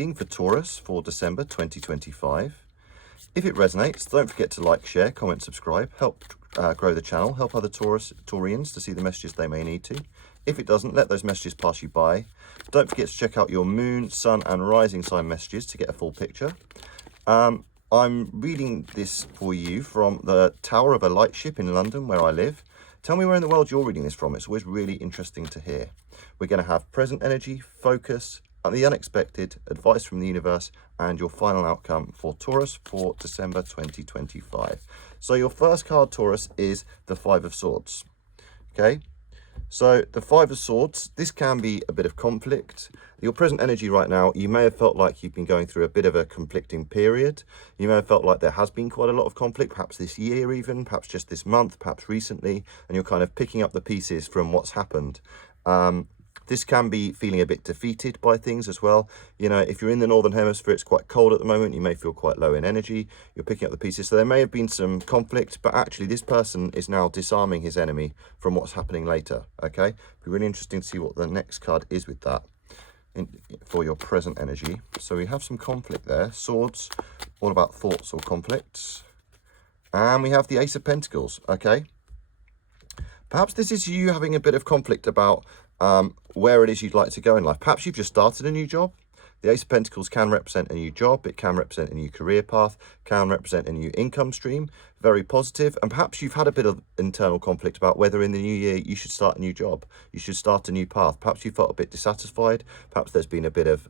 reading for Taurus for December 2025. If it resonates, don't forget to like, share, comment, subscribe, help grow the channel, help other Taurians to see the messages they may need to. If it doesn't, let those messages pass you by. Don't forget to check out your moon, sun and rising sign messages to get a full picture. I'm reading this for you from the tower of a lightship in London, where I live. Tell me where in the world you're reading this from. It's always really interesting to hear. We're going to have present energy, focus, the unexpected, advice from the universe, and your final outcome for Taurus for December 2025. So your first card, Taurus, is the Five of Swords. Okay, so the Five of Swords, this can be a bit of conflict. Your present energy right now, you may have felt like you've been going through a bit of a conflicting period. You may have felt like there has been quite a lot of conflict, perhaps this year even, perhaps just this month, perhaps recently, and you're kind of picking up the pieces from what's happened. This can be feeling a bit defeated by things as well. You know, if you're in the Northern Hemisphere, it's quite cold at the moment. You may feel quite low in energy. You're picking up the pieces. So there may have been some conflict, but actually this person is now disarming his enemy from what's happening later, okay? It'll be really interesting to see what the next card is with that for your present energy. So we have some conflict there. Swords, all about thoughts or conflicts. And we have the Ace of Pentacles, okay? Perhaps this is you having a bit of conflict about where it is you'd like to go in life. Perhaps you've just started a new job. The Ace of Pentacles can represent a new job. It can represent a new career path, can represent a new income stream. Very positive. And perhaps you've had a bit of internal conflict about whether in the new year you should start a new job. You should start a new path. Perhaps you felt a bit dissatisfied. Perhaps there's been a bit of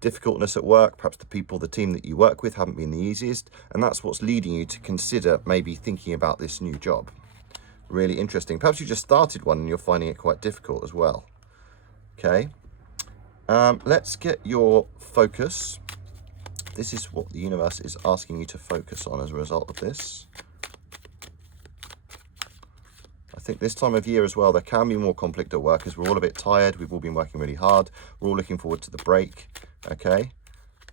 difficultness at work. Perhaps the team that you work with haven't been the easiest. And that's what's leading you to consider maybe thinking about this new job. Really interesting. Perhaps you just started one and you're finding it quite difficult as well. Okay. Let's get your focus. This is what the universe is asking you to focus on as a result of this. I think this time of year as well, there can be more conflict at work as we're all a bit tired. We've all been working really hard. We're all looking forward to the break. Okay.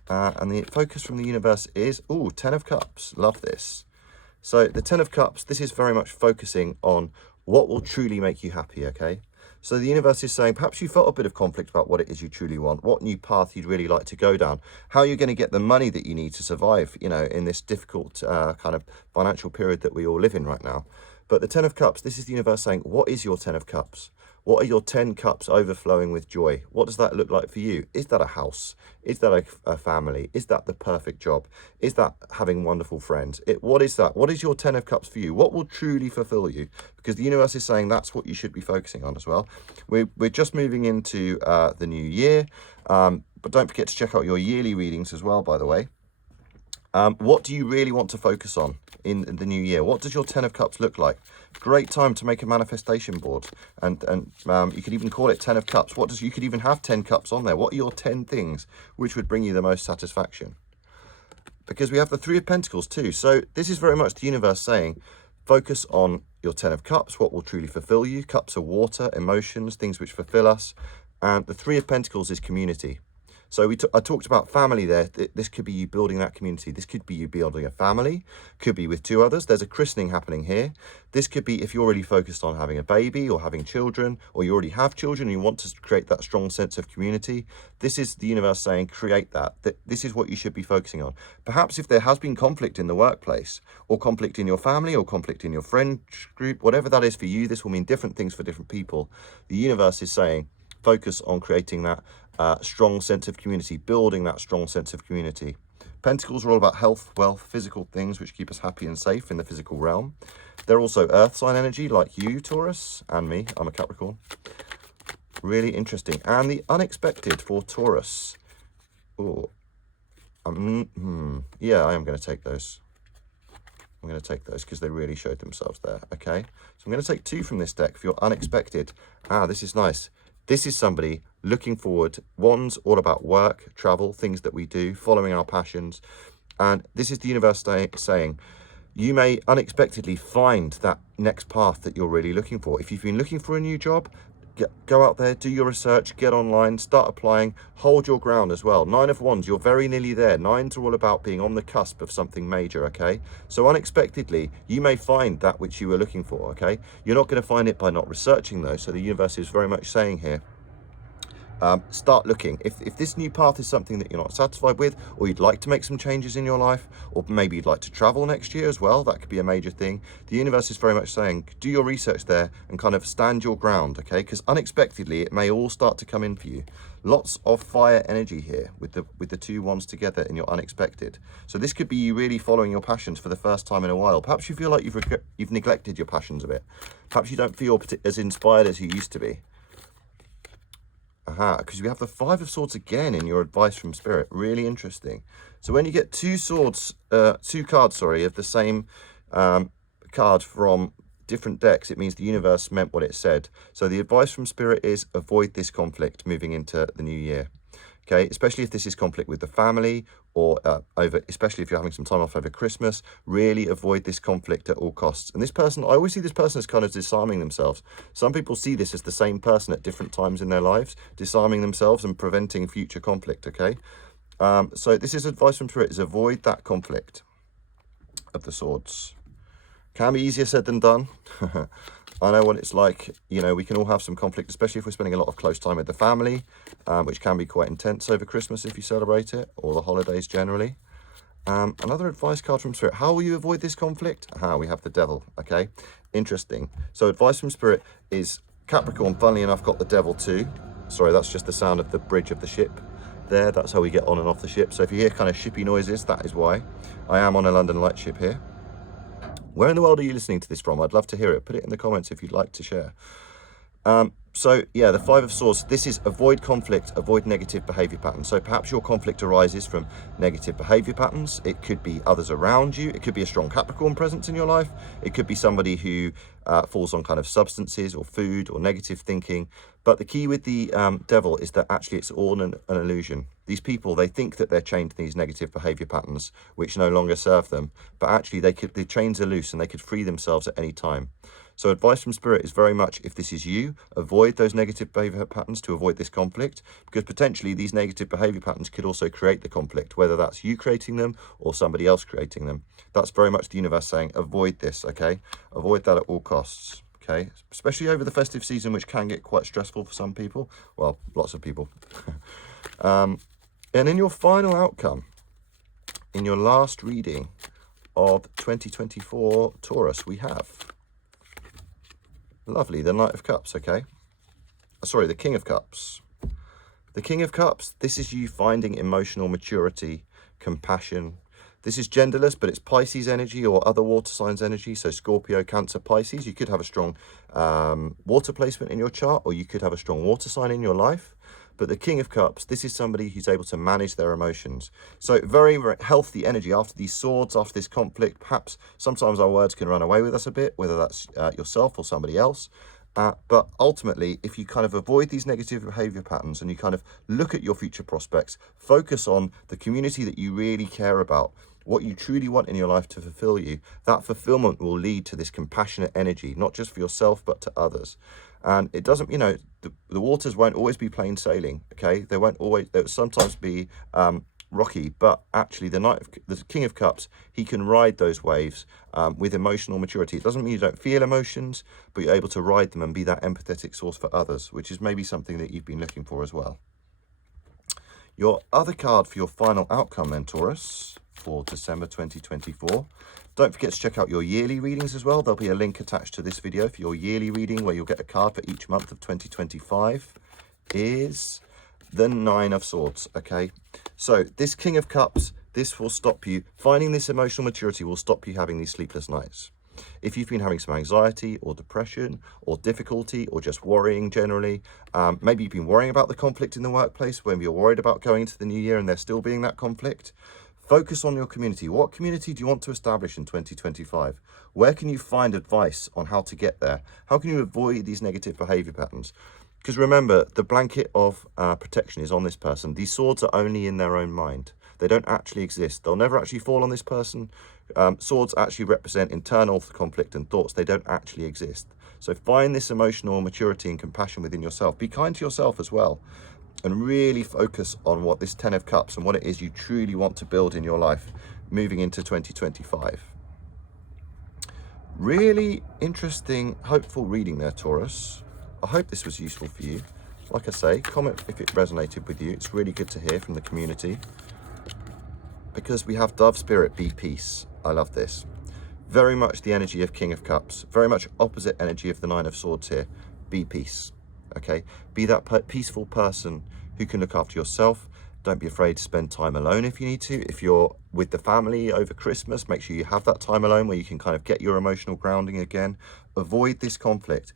And the focus from the universe is, ooh, 10 of Cups. Love this. So the 10 of Cups, this is very much focusing on what will truly make you happy, okay? So the universe is saying, perhaps you felt a bit of conflict about what it is you truly want, what new path you'd really like to go down, how you're going to get the money that you need to survive, you know, in this difficult kind of financial period that we all live in right now. But the 10 of Cups, this is the universe saying, what is your 10 of Cups? What are your 10 cups overflowing with joy? What does that look like for you? Is that a house? Is that a family? Is that the perfect job? Is that having wonderful friends? What is that? What is your 10 of Cups for you? What will truly fulfill you? Because the universe is saying that's what you should be focusing on as well. We're just moving into the new year, but don't forget to check out your yearly readings as well, by the way. What do you really want to focus on in the new year? What does your 10 of Cups look like? Great time to make a manifestation board, and you could even call it 10 of Cups. You could even have 10 cups on there. What are your 10 things which would bring you the most satisfaction? Because we have the 3 of Pentacles too. So this is very much the universe saying, focus on your 10 of Cups, what will truly fulfill you. Cups are water, emotions, things which fulfill us. And the 3 of Pentacles is community. So I talked about family there. This could be you building that community. This could be you building a family, could be with 2 others. There's a christening happening here. This could be if you're really focused on having a baby or having children, or you already have children and you want to create that strong sense of community. This is the universe saying, create that. This is what you should be focusing on. Perhaps if there has been conflict in the workplace, or conflict in your family, or conflict in your friend group, whatever that is for you, this will mean different things for different people. The universe is saying, focus on creating that strong sense of community, building that strong sense of community. Pentacles are all about health, wealth, physical things which keep us happy and safe in the physical realm. They're also earth sign energy like you, Taurus, and me. I'm a Capricorn. Really interesting. And the unexpected for Taurus. Oh, yeah, I am going to take those. I'm going to take those because they really showed themselves there. Okay, so I'm going to take 2 from this deck for your unexpected. This is nice. This is somebody looking forward. One's all about work, travel, things that we do, following our passions. And this is the universe saying, you may unexpectedly find that next path that you're really looking for. If you've been looking for a new job, go out there, do your research, get online, start applying, hold your ground as well. 9 of Wands, you're very nearly there. 9s are all about being on the cusp of something major, okay? So unexpectedly, you may find that which you were looking for, okay? You're not going to find it by not researching though. So the universe is very much saying here, start looking. If this new path is something that you're not satisfied with, or you'd like to make some changes in your life, or maybe you'd like to travel next year as well, that could be a major thing. The universe is very much saying, do your research there and kind of stand your ground, okay? Because unexpectedly, it may all start to come in for you. Lots of fire energy here with the two wands together in your unexpected. So this could be you really following your passions for the first time in a while. Perhaps you feel like you've neglected your passions a bit. Perhaps you don't feel as inspired as you used to be. Because we have the Five of Swords again in your advice from Spirit. Really interesting. So when you get two cards, of the same card from different decks, it means the universe meant what it said. So the advice from Spirit is avoid this conflict moving into the new year. Okay, especially if this is conflict with the family, or especially if you're having some time off over Christmas, really avoid this conflict at all costs. And this person, I always see this person as kind of disarming themselves. Some people see this as the same person at different times in their lives, disarming themselves and preventing future conflict, okay? So this is advice from Spirit, is avoid that conflict of the swords. Can be easier said than done. I know what it's like. You know, we can all have some conflict, especially if we're spending a lot of close time with the family, which can be quite intense over Christmas if you celebrate it, or the holidays generally. Another advice card from Spirit. How will you avoid this conflict? We have the Devil, okay? Interesting. So advice from Spirit is Capricorn, funnily enough, got the Devil too. Sorry, that's just the sound of the bridge of the ship there. That's how we get on and off the ship. So if you hear kind of shippy noises, that is why. I am on a London Lightship here. Where in the world are you listening to this from? I'd love to hear it. Put it in the comments if you'd like to share. So yeah, the Five of Swords, this is avoid conflict, avoid negative behavior patterns. So perhaps your conflict arises from negative behavior patterns. It could be others around you. It could be a strong Capricorn presence in your life. It could be somebody who falls on kind of substances or food or negative thinking. But the key with the Devil is that actually it's all an illusion. These people, they think that they're chained to these negative behavior patterns, which no longer serve them. But actually the chains are loose and they could free themselves at any time. So advice from Spirit is very much, if this is you, avoid those negative behavior patterns to avoid this conflict, because potentially these negative behavior patterns could also create the conflict, whether that's you creating them or somebody else creating them. That's very much the universe saying, avoid this, okay? Avoid that at all costs, okay? Especially over the festive season, which can get quite stressful for some people. Well, lots of people. And in your final outcome, in your last reading of 2024 Taurus, we have... lovely, the Knight of Cups, okay? Sorry, the King of Cups. The King of Cups, this is you finding emotional maturity, compassion. This is genderless, but it's Pisces energy or other water signs energy. So Scorpio, Cancer, Pisces. You could have a strong water placement in your chart, or you could have a strong water sign in your life. But the King of Cups, this is somebody who's able to manage their emotions. So very, very healthy energy after these swords, after this conflict. Perhaps sometimes our words can run away with us a bit, whether that's yourself or somebody else. But ultimately, if you kind of avoid these negative behavior patterns and you kind of look at your future prospects, focus on the community that you really care about, what you truly want in your life to fulfill you, that fulfillment will lead to this compassionate energy, not just for yourself, but to others. And it doesn't, you know, the waters won't always be plain sailing, okay? They won't always, they'll sometimes be rocky, but actually the King of Cups, he can ride those waves with emotional maturity. It doesn't mean you don't feel emotions, but you're able to ride them and be that empathetic source for others, which is maybe something that you've been looking for as well. Your other card for your final outcome then, Taurus, for December 2024. Don't forget to check out your yearly readings as well. There'll be a link attached to this video for your yearly reading where you'll get a card for each month of 2025. Is the Nine of Swords, okay? So this King of Cups, this will stop you, finding this emotional maturity will stop you having these sleepless nights. If you've been having some anxiety or depression or difficulty or just worrying generally, maybe you've been worrying about the conflict in the workplace, when you're worried about going into the new year and there still being that conflict, focus on your community. What community do you want to establish in 2025? Where can you find advice on how to get there? How can you avoid these negative behavior patterns? Because remember, the blanket of protection is on this person. These swords are only in their own mind. They don't actually exist. They'll never actually fall on this person. Swords actually represent internal conflict and thoughts. They don't actually exist. So find this emotional maturity and compassion within yourself. Be kind to yourself as well. And really focus on what this Ten of Cups and what it is you truly want to build in your life moving into 2025. Really interesting, hopeful reading there, Taurus. I hope this was useful for you. like I say, comment if it resonated with you. It's really good to hear from the community. Because we have Dove Spirit, be peace. I love this. Very much the energy of King of Cups. Very much opposite energy of the Nine of Swords here. Be peace. Okay? Be that peaceful person who can look after yourself. Don't be afraid to spend time alone if you need to. If you're with the family over Christmas, make sure you have that time alone where you can kind of get your emotional grounding again. Avoid this conflict.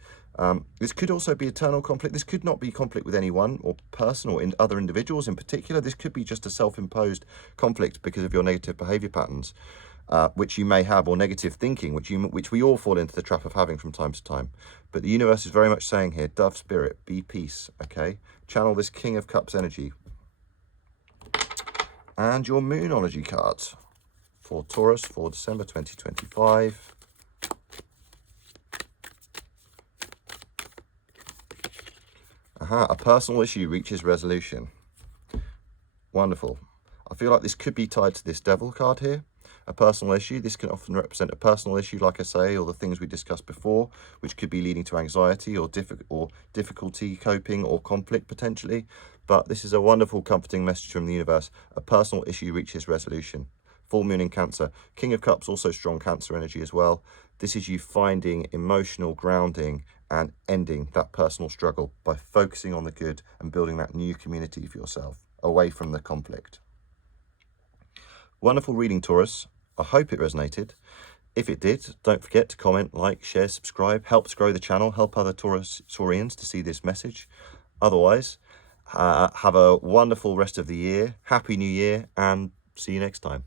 This could also be eternal conflict. This could not be conflict with anyone or person or other individuals in particular. This could be just a self-imposed conflict because of your negative behavior patterns, which you may have, or negative thinking, which we all fall into the trap of having from time to time. But the universe is very much saying here, Dove Spirit, be peace, okay? Channel this King of Cups energy. And your Moonology cards for Taurus for December 2025. A personal issue reaches resolution. Wonderful. I feel like this could be tied to this Devil card here. A personal issue. This can often represent a personal issue, like I say, or the things we discussed before, which could be leading to anxiety or difficulty coping or conflict potentially. But this is a wonderful, comforting message from the universe. A personal issue reaches resolution. Full moon in Cancer. King of Cups, also strong Cancer energy as well. This is you finding emotional grounding and ending that personal struggle by focusing on the good and building that new community for yourself away from the conflict. Wonderful reading, Taurus. I hope it resonated. If it did, don't forget to comment, like, share, subscribe. Helps grow the channel, help other Taurians to see this message. Otherwise, have a wonderful rest of the year. Happy New Year, and see you next time.